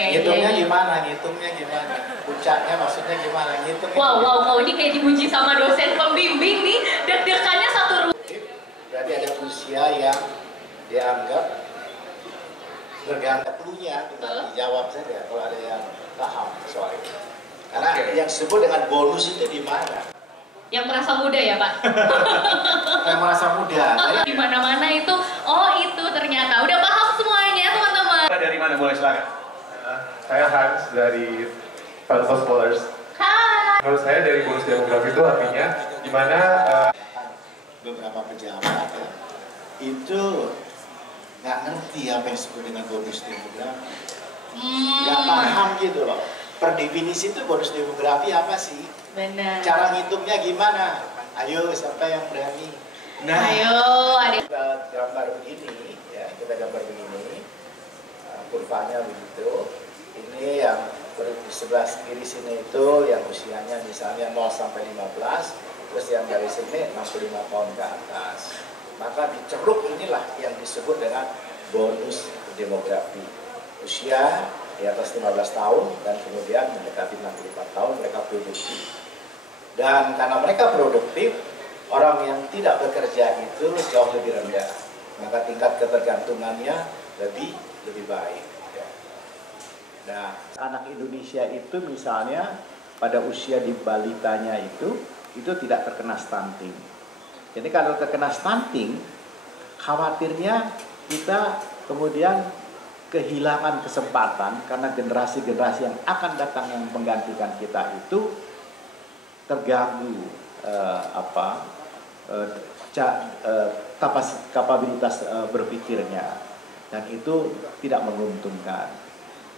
Ngitungnya gimana? Puncaknya maksudnya gimana? Ngitungnya. Wow, ini kayak dipuji sama dosen pembimbing nih, deg-degannya satu rumah. Berarti ada usia yang dianggap bergantung perlunya, tinggal dijawab saja kalau ada yang paham soal itu. Karena yang disebut dengan bonus itu di mana? Yang merasa muda ya Pak? Yang merasa muda. Di mana-mana itu, oh itu ternyata udah paham semuanya teman-teman. Dari mana boleh silakan? Saya Hans dari Fakultas Scholars. Hai. Menurut saya dari bonus demografi itu artinya dimana beberapa pejabat ya, itu nggak ngerti apa yang disebut dengan bonus demografi. Nggak paham gitu loh. Per definisi itu bonus demografi apa sih? Benar. Cara ngitungnya gimana? Ayo siapa yang berani? Nah, ayo adik. Kita gambar begini, ya kita gambar begini, kurvanya begitu. Ini yang di sebelah kiri sini itu yang usianya misalnya 0 sampai 15, terus yang dari sini 65 tahun ke atas. Maka diceruk inilah yang disebut dengan bonus demografi. Usia di atas 15 tahun dan kemudian mendekati 64 tahun mereka produktif. Dan karena mereka produktif, orang yang tidak bekerja itu jauh lebih rendah. Maka tingkat ketergantungannya lebih baik. Ya. Nah, anak Indonesia itu misalnya pada usia di balitanya itu tidak terkena stunting. Jadi kalau terkena stunting, khawatirnya kita kemudian kehilangan kesempatan karena generasi-generasi yang akan datang yang menggantikan kita itu terganggu kapabilitas berpikirnya dan itu tidak menguntungkan.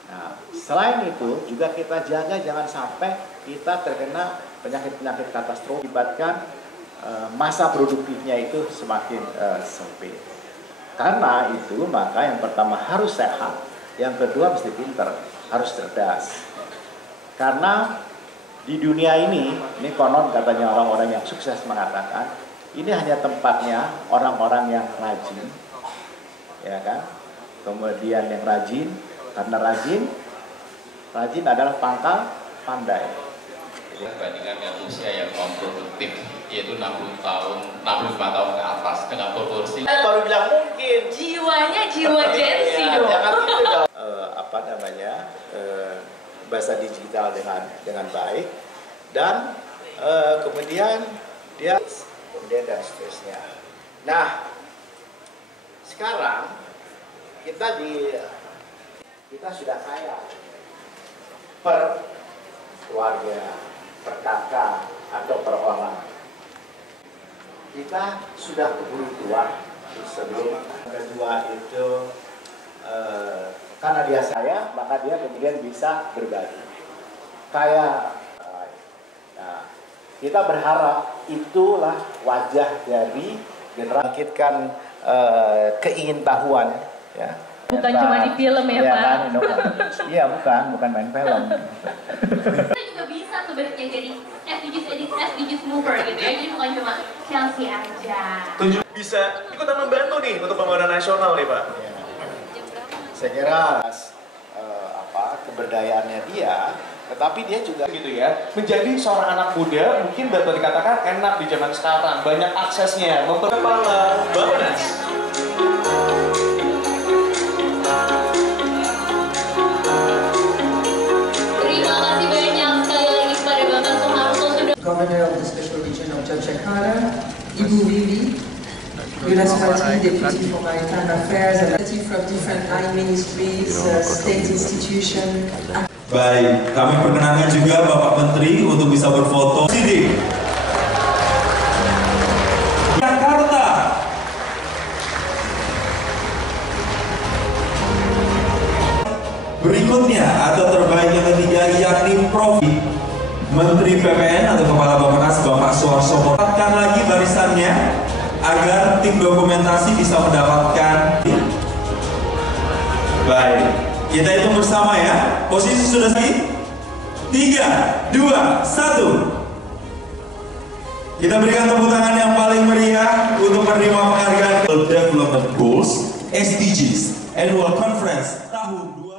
Nah, selain itu juga kita jaga jangan sampai kita terkena penyakit-penyakit katastrofik akibatkan masa produktifnya itu semakin sempit. Karena itu maka yang pertama harus sehat, yang kedua mesti pinter, harus cerdas. Karena di dunia ini konon katanya orang-orang yang sukses mengatakan, ini hanya tempatnya orang-orang yang rajin, ya kan? Kemudian yang rajin, karena rajin adalah pangkal pandai. Dibandingkan dengan usia yang non produktif, yaitu 65 tahun ke atas dengan proporsi. Saya baru bilang mungkin. Jiwanya jiwa Gen Z dong. Jangan gitu dong. Bahasa digital dengan baik dan kemudian dan seterusnya. Nah, sekarang kita sudah kaya per keluarga, per kakak atau per orang. Kita sudah keburu tua sebelum kedua itu karena dia saya, maka dia kemudian bisa berbagi. Kayak, nah, kita berharap itulah wajah dari generasi keingintahuan, ya. Bukan cuma di film ya, Pak? Kan, iya, bukan main film. Kita juga bisa sebenarnya jadi SDGs mover gitu ya, jadi bukan cuma Chelsea aja. Bisa ikutan membantu nih untuk pembangunan nasional nih Pak. Ya. Saya kira keberdayaannya dia, tetapi dia juga gitu ya, menjadi seorang anak muda mungkin dapat dikatakan enak di zaman sekarang, banyak aksesnya, memperkepala Bappenas. Terima kasih banyak sekali lagi kepada Bapak Soeharto sudah Governor of the Special Region of Yogyakarta, Ibu Wiwi, Yunus-Pati, Deputy for Maritime Affairs, and from different line ministries, state institution. Baik, kami perkenankan juga Bapak Menteri untuk bisa berfoto. Sini. Jakarta. Berikutnya atau terbaik yang ketiga yakni Prof. Menteri PPN atau Kepala Bappenas Bapak Suharto. Dapatkan lagi barisannya agar tim dokumentasi bisa mendapatkan. Baik, kita hitung bersama ya. Posisi sudah sih. 3, 2, 1. Kita berikan tepuk tangan yang paling meriah untuk menerima penghargaan Development Goals SDGs Annual Conference tahun 2020.